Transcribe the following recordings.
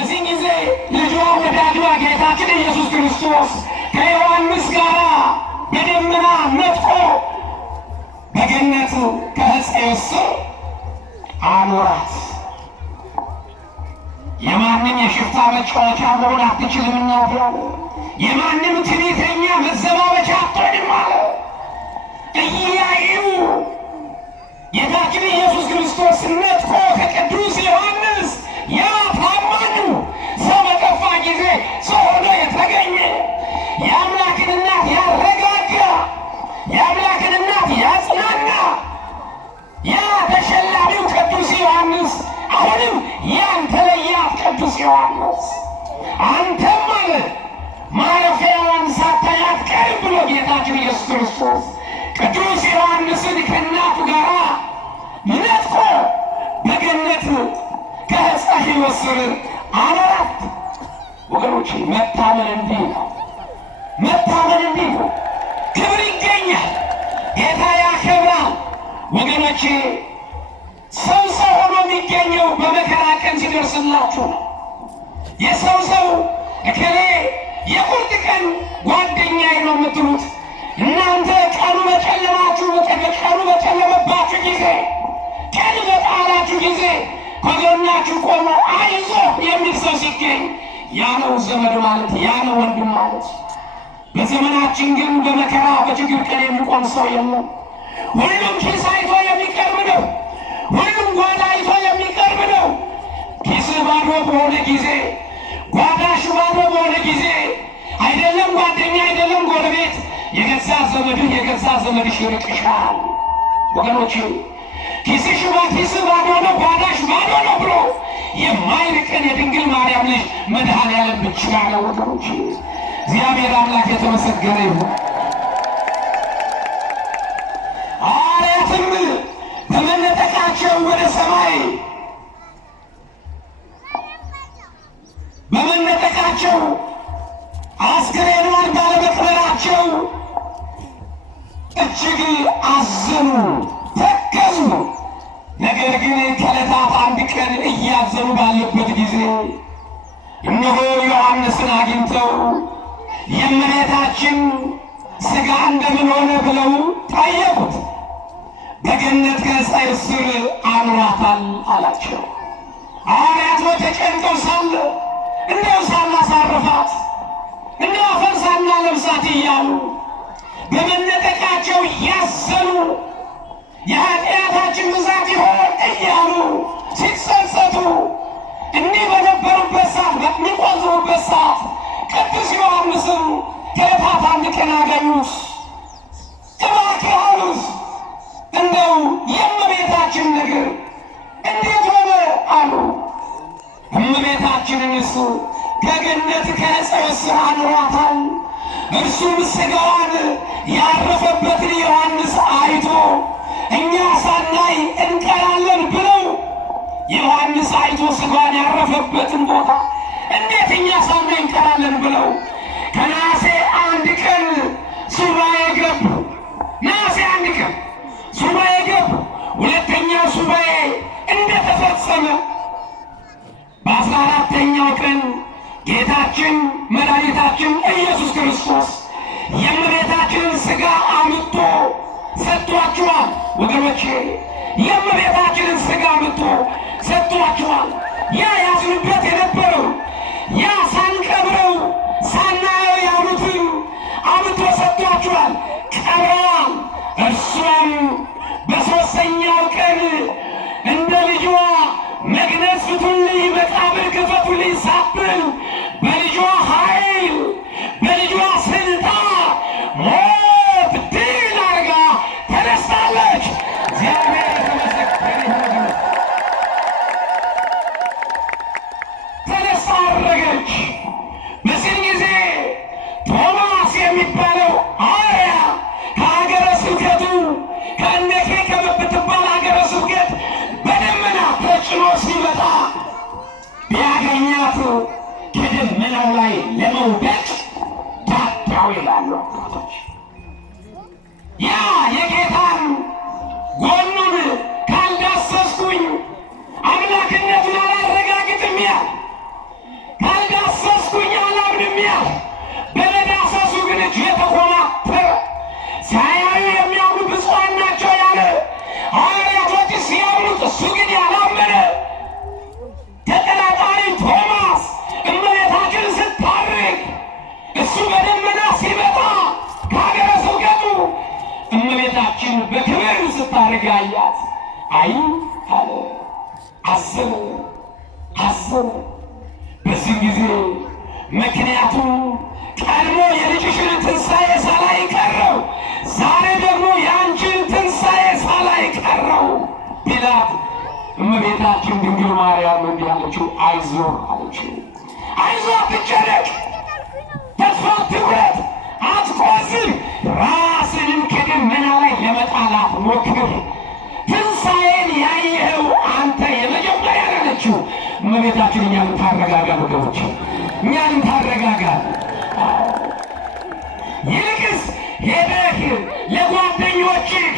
በዚህ ጊዜ ልጇ ወዳጇ ጌታችን ኢየሱስ ክርስቶስ ከዮሐንስ ጋር በደመና ነጥቆ በገነት ከዕፀ ስር አኖራት። የማንም የሽፍታ መጫወቻ መሆን አትችልምና ያለ የማንም ትዕቢተኛ መዘባበቻ አትሆንም አለ። እያዩ ጌታችን ኢየሱስ ክርስቶስ ነጥቆ ከቅዱስ ዮሐንስ ያ ታማኙ ሰው በጠፋ ጊዜ ሰው ሆኖ የተገኘ የአምላክን እናት ያረጋጋ የአምላክን እናት ያጽናና ያ ተሸላሚው ቅዱስ ዮሐንስ አሁንም ያን ተለያት ቅዱስ ዮሐንስ አንተም አለ ማረፊያዋን ሳታይ አትቀርም ብሎ ጌታችን ኢየሱስ ክርስቶስ ቅዱስ ዮሐንስን ከእናቱ ጋር ነጥቆ በገነት ከዕፀ ሕይወት ስር አኖራት። ወገኖች መታመን እንዲህ ነው። መታመን እንዲህ ነው። ክብር ይገኛል። ጌታ ያከብራል። ወገኖቼ ሰው ሆኖ የሚገኘው በመከራ ቀን ሲደርስላችሁ ነው። የሰው እከሌ የቁርጥ ቀን ጓደኛዬ ነው የምትሉት እናንተ ቀኑ በጨለማችሁ ቀኑ በጨለመባችሁ ጊዜ ቀን በጣላችሁ ጊዜ ከጎናችሁ ቆሞ አይዞ የሚል ሰው ሲገኝ ያ ነው ዘመድ ማለት፣ ያ ነው ወንድም ማለት። በዘመናችን ግን በመከራ በችግር ቀን የሚቆም ሰው የለም። ሁሉም ኪስ አይቶ የሚቀርብ ነው። ሁሉም ጓዳ አይቶ የሚቀርብ ነው። ኪስ ባዶ በሆነ ጊዜ፣ ጓዳሽ ባዶ በሆነ ጊዜ አይደለም ጓደኛ አይደለም ጎረቤት የገዛ ዘመድሽ ይርቅሻል። ወገኖች ኪስሽ ባዶ ነው፣ ጓዳሽ ባዶ ነው ብሎ የማይርቀን የድንግል ማርያም ልጅ መድኃኔዓለም ብቻ ነው። ወገኖች እግዚአብሔር አምላክ የተመሰገነ ይሁን። ሐዋርያትም በመነጠቃቸው ወደ ሰማይ በመነጠቃቸው አስክሬኗን ባለመቅበራቸው እጅግ አዘኑ፣ ተከዙ። ነገር ግን ከዕለታት አንድ ቀን እያዘኑ ባለበት ጊዜ እነሆ ዮሐንስን አግኝተው የእመቤታችን ሥጋ እንደምን ሆነ ብለው ጠየቁት። በገነት ከዕፀ ስር አኑሯታል አላቸው። ሐዋርያት ተጨንቀው ሳለ እንደው ሳናሳርፋት እንደው አፈር ሳናለብሳት እያሉ በመነጠቃቸው እያዘኑ የኃጢአታችን ብዛት ይሆን እያሉ ሲጸጸቱ እንዲህ በነበሩበት ሰዓት በሚቆዝሩበት ሰዓት ቅዱስ ዮሐንስም ከዕለታት አንድ ቀን አገኙት። እባክህ አሉት፣ እንደው የእመቤታችን ነገር እንዴት ሆነ አሉ። እመቤታችንንስ ከገነት ከዕፀ ስር አኑሯታል። እርሱም ሥጋዋን ያረፈበትን ዮሐንስ አይቶ እኛ ሳናይ እንቀራለን ብለው ዮሐንስ አይቶ ሥጋዋን ያረፈበትን ቦታ እንዴት እኛ ሳናይ እንቀራለን ብለው ከነሐሴ አንድ ቀን ሱባኤ ገቡ። ነሐሴ አንድ ቀን ሱባኤ ገቡ። ሁለተኛው ሱባኤ እንደተፈጸመ በ14ኛው ቀን ጌታችን መድኃኒታችን ኢየሱስ ክርስቶስ የእመቤታችንን ሥጋ አምጥቶ ሰጥቷችኋል። ወገኖቼ የእመቤታችንን ሥጋ አምጥቶ ሰጥቷችኋል። ያ ያዝኑበት የነበረው ያ ሳንቀብረው ሳናየው ያሉትን አምጥቶ ሰጥቷችኋል፣ ቀብረዋል። እርሷም በሦስተኛው ቀን እንደ ልጇ መግነዝ ፍቱልኝ፣ መቃብር ክፈቱልኝ ሳትል በልጇ ኃይል በልጇ ስልጣን ሞት ድል አድርጋ ተነስታለች። እግዚአብሔር የተመሰገነ ይሁን። ተነስታ አረገች። በዚህ ጊዜ ቶማስ የሚባለው ሐዋርያ ከሀገረ ስብከቱ ከእነኬ ከምትባል ሀገረ ስብከት በደመና ተጭኖ ሲመጣ ቢያገኛት ከደመናው ላይ ለመውደቅ ዳዳው ይላሉ አባቶች። ያ የጌታን ጎኑን ካልዳሰስኩኝ አምላክነቱን አላረጋግጥም ያለ እመቤታችን በክብር ስታረጋያት አይ አለ፣ አዘነ አዘነ። በዚህ ጊዜ ምክንያቱም ቀድሞ የልጅሽን ትንሣኤ ሳላይ ቀረው፣ ዛሬ ደግሞ የአንቺን ትንሣኤ ሳላይ ቀረው ቢላት እመቤታችን ድንግል ማርያም እንዲህ አለችው፣ አይዞህ አለችው። አይዞህ አትጨነቅ፣ ተስፋ አትቁረጥ፣ አትቆዝም፣ ራስህን ከደመና ላይ ለመጣላት ሞክር። ትንሣኤን ያየኸው አንተ የመጀመሪያ አለችው። እመቤታችን እኛን ታረጋጋ፣ ወገኖች እኛን ታረጋጋ። ይልቅስ ሄደህ ለጓደኞችህ፣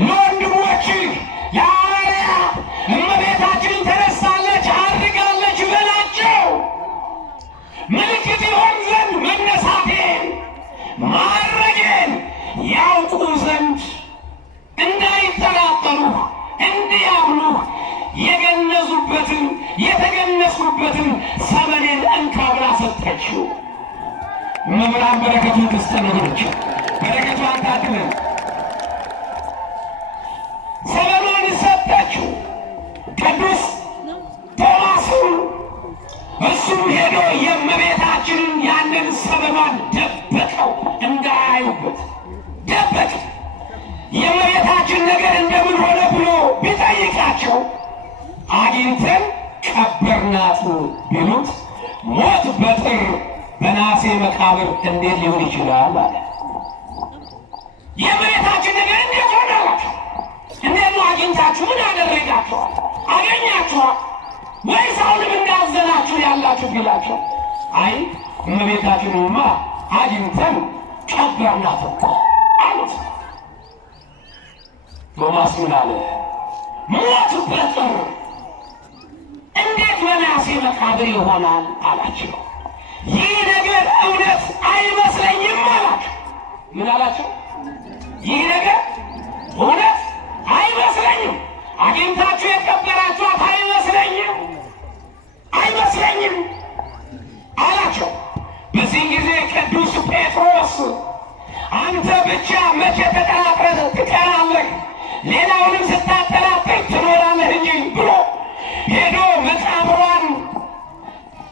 ለወንድሞችህ፣ ለሐዋርያት እመቤታችን ተነሳለች አድርጋለች በላቸው። ምልክት ይሆን ዘንድ መነሳቴን ማድረጌን ያውቁ ዘንድ እንዳይጠራጠሩ እንዲያምኑ የገነዙበትን የተገነዝኩበትን ሰመኔን እንካ ብላ ሰጠችው። መምህራን በረከቱን ትስጠነች፣ በረከቷን ታድለን። ሰመኑን ሰጠችው ቅዱስ ቶማስን። እሱም ሄዶ የእመቤታችንን ያንን ሰመኗን ደበቀው፣ እንዳያዩበት ደበቀ። የእመቤታችን ነገር እንደምን ሆነ ብሎ ቢጠይቃቸው አግኝተን ቀበርናት ቢሉት ሞት በጥር በናሴ መቃብር እንዴት ሊሆን ይችላል አለ። የእመቤታችን ነገር እንዴት ሆናላችሁ? እንዴት ነው አግኝታችሁ? ምን አደረጋችኋል? አገኛችኋል ወይስ አሁንም እንዳዘናችሁ ያላችሁ ቢላቸው፣ አይ እመቤታችንማ አግኝተን ቀበርናት እኮ አሉት። ቶማስ ምን አለ? ሞት በጥር እንዴት በናሴ መቃብር ይሆናል አላቸው። ይህ ነገር እውነት አይመስለኝም አላቸው። ምን አላቸው? ይህ ነገር እውነት አይመስለኝም፣ አግኝታችሁ የቀበራችኋት አይመስለኝም አላቸው። በዚህ ጊዜ ቅዱስ ጴጥሮስ አንተ ብቻ መቼ ተጠራጥረህ ትቀራለህ? ሌላውንም ስታጠራጥር ትኖራለህ እንጂ ብሎ ሄዶ መቃብሯን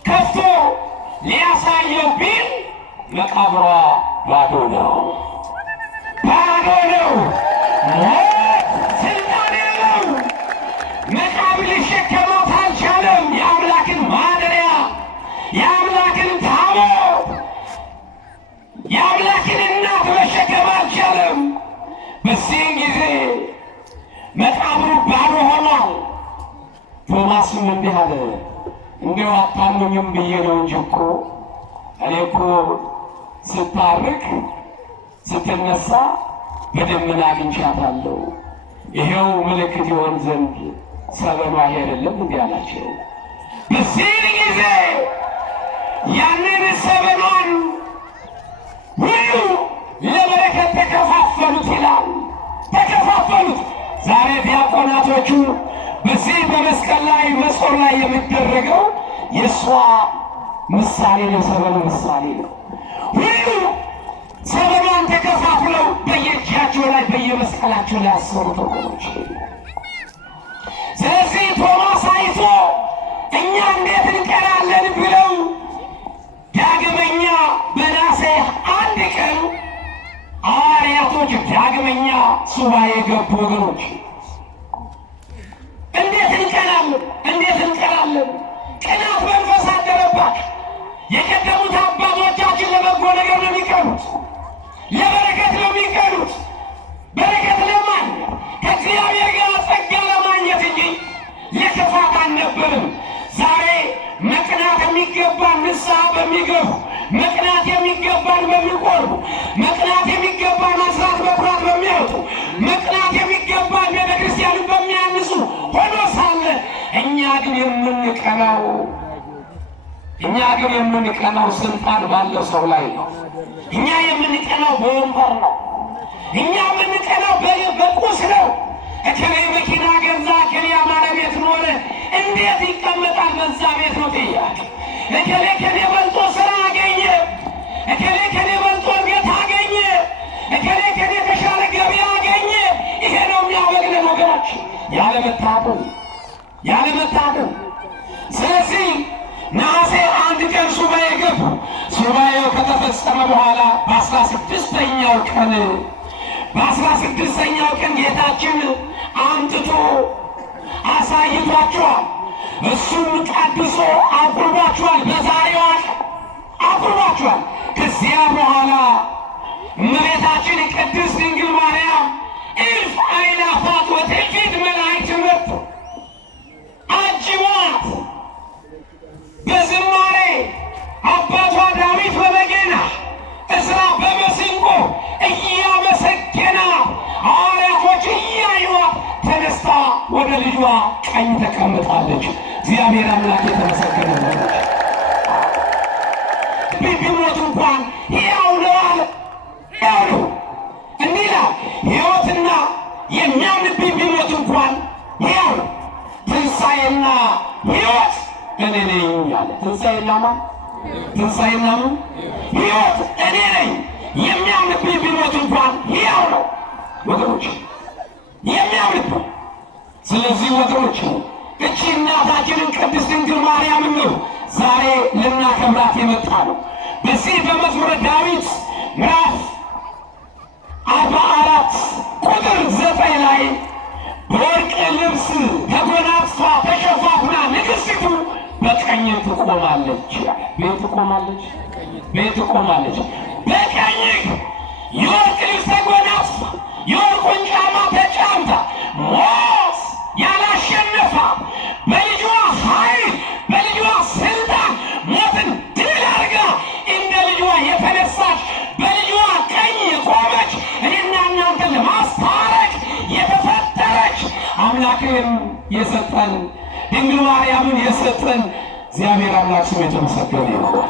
ከፍቶ ሊያሳየው ቢል መቃብሯ ባዶ ነው፣ ባዶ ነው። ስልጣን የለው። መቃብር ሊሸከማት አልቻለም። የአምላክን ማደሪያ፣ የአምላክን ታቦት፣ የአምላክን እናት መሸከም አልቻለም። በዚህን ጊዜ መቃብሩ ባዶ ሆኗል። ቶማስም እንዲህ አለ፣ እንዲያው አታምኑኝም ብዬ ነው እንጂ እኮ እኔ እኮ ስታርቅ ስትነሳ በደመና አግኝቻታለሁ። ይሄው ምልክት ይሆን ዘንድ ሰበኗ አይደለም እንዲህ አላቸው። በዚህን ጊዜ ያንን ሰበኗን ሁሉ ለበረከት ተከፋፈሉት ይላል። ተከፋፈሉት። ዛሬ ዲያቆናቶቹ በዚህ በመስቀል ላይ መጾር ላይ የሚደረገው የእሷ ምሳሌ ነው፣ ሰበኑ ምሳሌ ነው። ሁሉ ሰበኗን ተከፋፍለው በየእጃቸው ላይ በየመስቀላቸው ላይ አሰሩት ወገኖች። ስለዚህ ቶማስ አይቶ እኛ እንዴት እንቀራለን ብለው ዳግመኛ በናሴ አንድ ቀን ሐዋርያቶች ዳግመኛ ሱባኤ ገቡ ወገኖች። እንዴት እንቀራለን? እንዴት እንቀራለን? ቅናት መንፈስ አደረባቸው። የቀደሙት አባቶቻችን ለበጎ ነገር ነው የሚቀኑት፣ ለበረከት ነው የሚቀኑት። በረከት ለማን? ከእግዚአብሔር ጋር ጸጋ ለማግኘት እንጂ ለክፋት አልነበርም። ዛሬ መቅናት የሚገባን ንስሐ በሚገቡ፣ መቅናት የሚገባን በሚቆርቡ፣ መቅናት የሚገባን አስራት በኩራት በሚያወጡ፣ መቅናት የሚገባን ቤተክርስቲያንን በሚያንጹ ሆኖ ሳለ እኛ ግን የምንቀናው ስልጣን ባለው ሰው ላይ ነው። እኛ የምንቀናው በወንበር ነው። እኛ የምንቀናው በቁስ ነው። እከሌ መኪና ገዛ፣ እከሌ ያማረ ቤት ኖረ፣ እንዴት ይቀመጣል በዛ ቤት ነው ጥያቄ። እከሌ ከኔ በልጦ ስራ አገኘ፣ እከሌ ከኔ በልጦ ቤት አገኘ፣ እከሌ ከኔ የተሻለ ገበያ አገኘ። ከተፈጸመ በኋላ በ16ኛው ቀን ጌታችን አምጥቶ አሳይቷቸዋል። እሱም ቀድሶ አቁርቧቸዋል። በዛሬዋ ቀን አቁርቧቸዋል። ከዚያ በኋላ እመቤታችን ቅድስት ድንግል ማርያም እልፍ አእላፋት ወትዕቢት መላእክት መጡ አጅቧት። በዝማሬ አባቷ ዳዊት በበገና ዕዝራ በመሰንቆ እያመሰገና ሐዋርያቶች እያዩዋት ተነስታ ወደ ልጇ ቀኝ ተቀምጣለች። እግዚአብሔር አምላክ የተመሰገነ ነው። ቢሞት እንኳን ሕያው ነው አለ። ሕያው ነው እንዲህ ይላል። ሕይወትና የሚያምንብኝ ቢሞት እንኳን ሕያው ነው፣ ትንሣኤና ሕይወት እኔ ነኝ አለ። ትንሣኤና ሕይወት እኔ ነኝ። የሚያምንብኝ ቢሞት እንኳን ሕያው ነው ወገኖች፣ የሚያምንብኝ። ስለዚህ ወገኖች እቺ እናታችንን ቅድስት ድንግል ማርያምን ነው ዛሬ ልናከብራት የመጣ ነው። በዚህ በመዝሙረ ዳዊት ምዕራፍ 44 ቁጥር 9 ላይ በወርቅ ልብስ ተጎናጽፋ ተሸፋፍና ንግሥቲቱ በቀኝ ትቆማለች። ቤት ትቆማለች። በቀኝ የወርቅ ልብስ ተጎናጽፋ የወርቁን ጫማ ተጫምታ ሞት ያላሸነፋ በልጇ ኃይል በልጇ ስልጣን ሞትን ድል አድርጋ እንደ ልጇ የተነሳች በልጇ ቀኝ የቆመች እኔና እናንተን ለማስታረቅ የተፈጠረች አምላክን የሰጠን ድንግል ማርያምን የሰጠን እግዚአብሔር አምላክ ስሙ የተመሰገነ ይሁን።